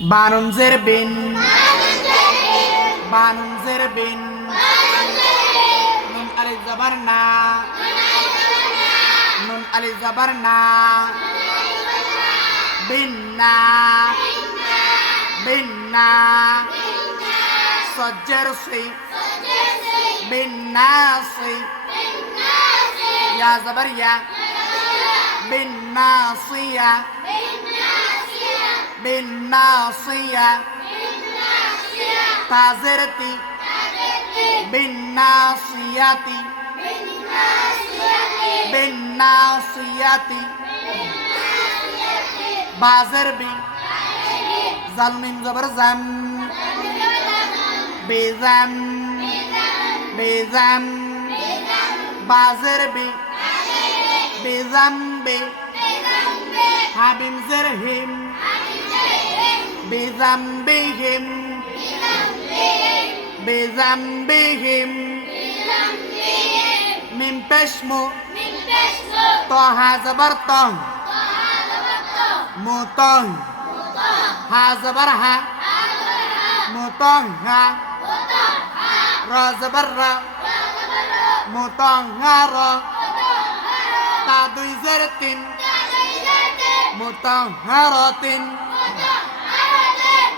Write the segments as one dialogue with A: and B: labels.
A: বানুন জের বিন বানুন জের বিন নুন আলিফ জবর না। নুন আলিফ জবর না। বিন না। বিন না। সজ্জের সি বিন না সি ইয়া জবর ইয়া বিন না সিয়া বিন না সিয়া তাজেরতি বিন না সিয়াতি বিন না সিয়াতি বাজের বি জালমিন জবর জাম বেজাম বেজাম বাজের বি বেজাম বে হাবিম জের হিম বেজাম বেহিম বেজাম বেহিম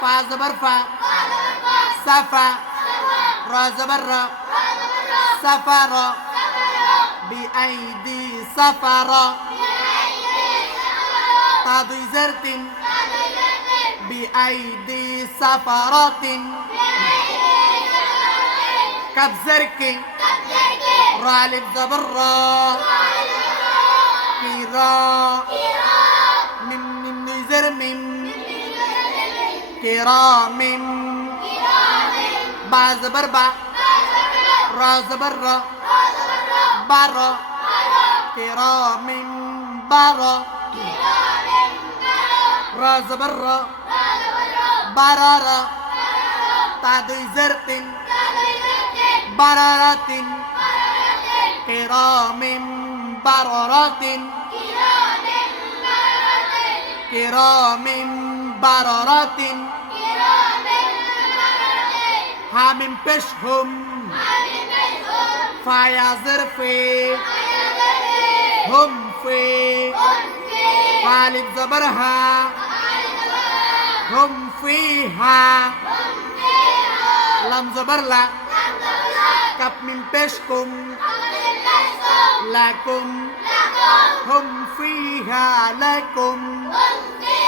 A: فا زبر فا سفا را زبر را سفر بأيدي سفر تضي زرت. بأيدي سفرات كبزرك رالب زبر في را من من زرمي আই বি আই দাল ইয়া জের দি বি আই দি সিন জবর সা ফা জবর ফা সাফা র জবর র সাফার বি আই দি সাফার তা দুই জের তিন বি আই দি সাফারাতিন কাব জের কি র আলিফ জবর র কি র মিম মিম দুই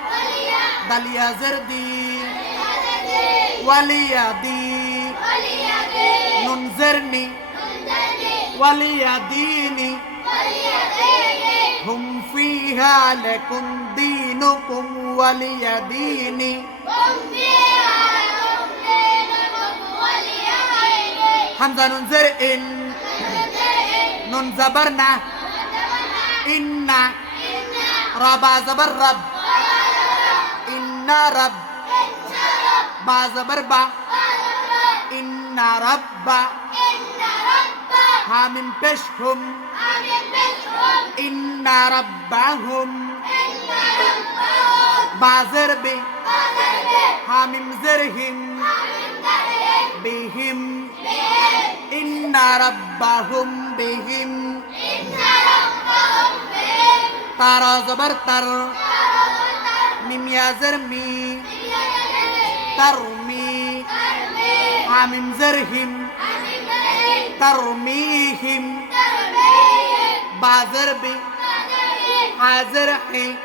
A: بل ولي وليدي ننذرني هم فيها لكم دينكم ولي ديني هم فيها لكم دينكم ولي ديني حمزة ننذر إن ننذبرنا إن ربا زبر رب ইন্না রবা বা জবর বা ইন্না রব্বা হামিম পেশ হুম ইন্না রব্বাহুম বাজের বে হামিম জেরহিম বিহিম ইন্না রব্বাহুম বিহিম তারা জবর তার ميم يا زرمي. ترمي. حميم زرهم. ترميهم. بعذربي حازرحي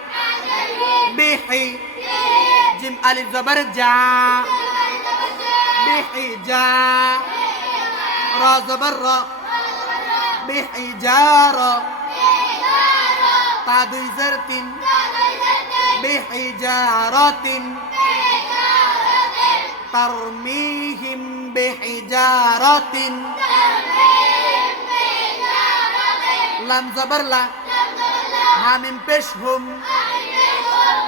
A: بيحي. جيم ألف زبرجع بيحي جا. را برا بيحي جارة تعدي زرتين بحجارة ترميهم بحجارة لم زبر لا حامم بشهم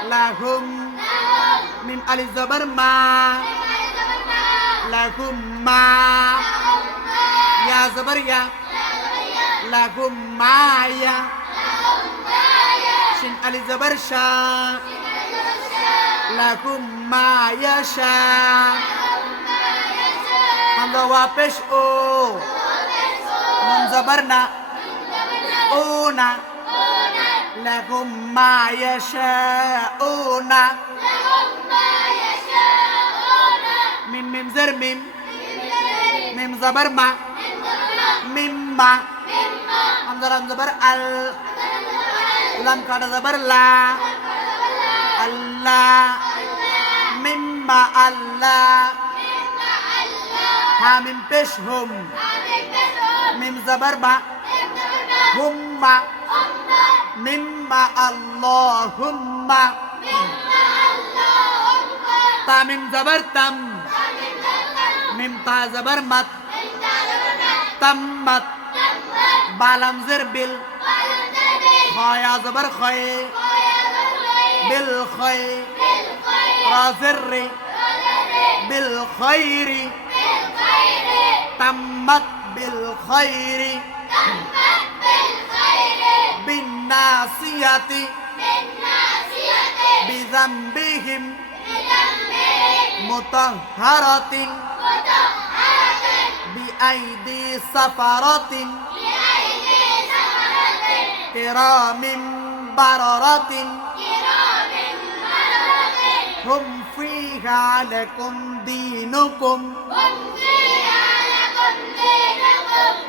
A: لهم من ألف زبر ما لهم ما يا زبر يا لهم ما يا শিন আলি জবর শাহ লাকুম মায়াশা আমরা ওয়াপেশ ও নুন জবর না ও না লাকুম মায়াশা ও না মিম মিম জের মিম মিম জবর মা মিম্মা আমরা জবর আল لام كادا زبر لا الله مما الله حامم بشهم ميم زبر با هم مما اللهم تامم زبر تم ميم تا زبر مت تمت بالم زر بل خايا زبر خي بالخي را زر بالخير تمت بالخير بالناصية بذنبهم مطهرة بأيدي سفرة كرام بررة هم فيها لكم دينكم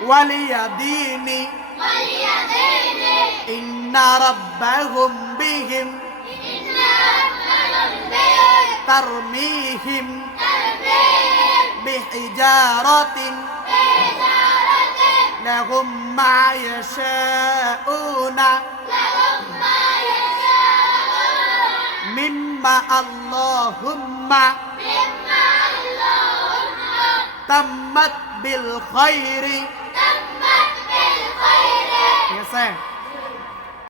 A: ولي ديني إن ربهم بهم ترميهم بحجارة لهم ما يشاءون مما اللهم تمت بالخير يا سلام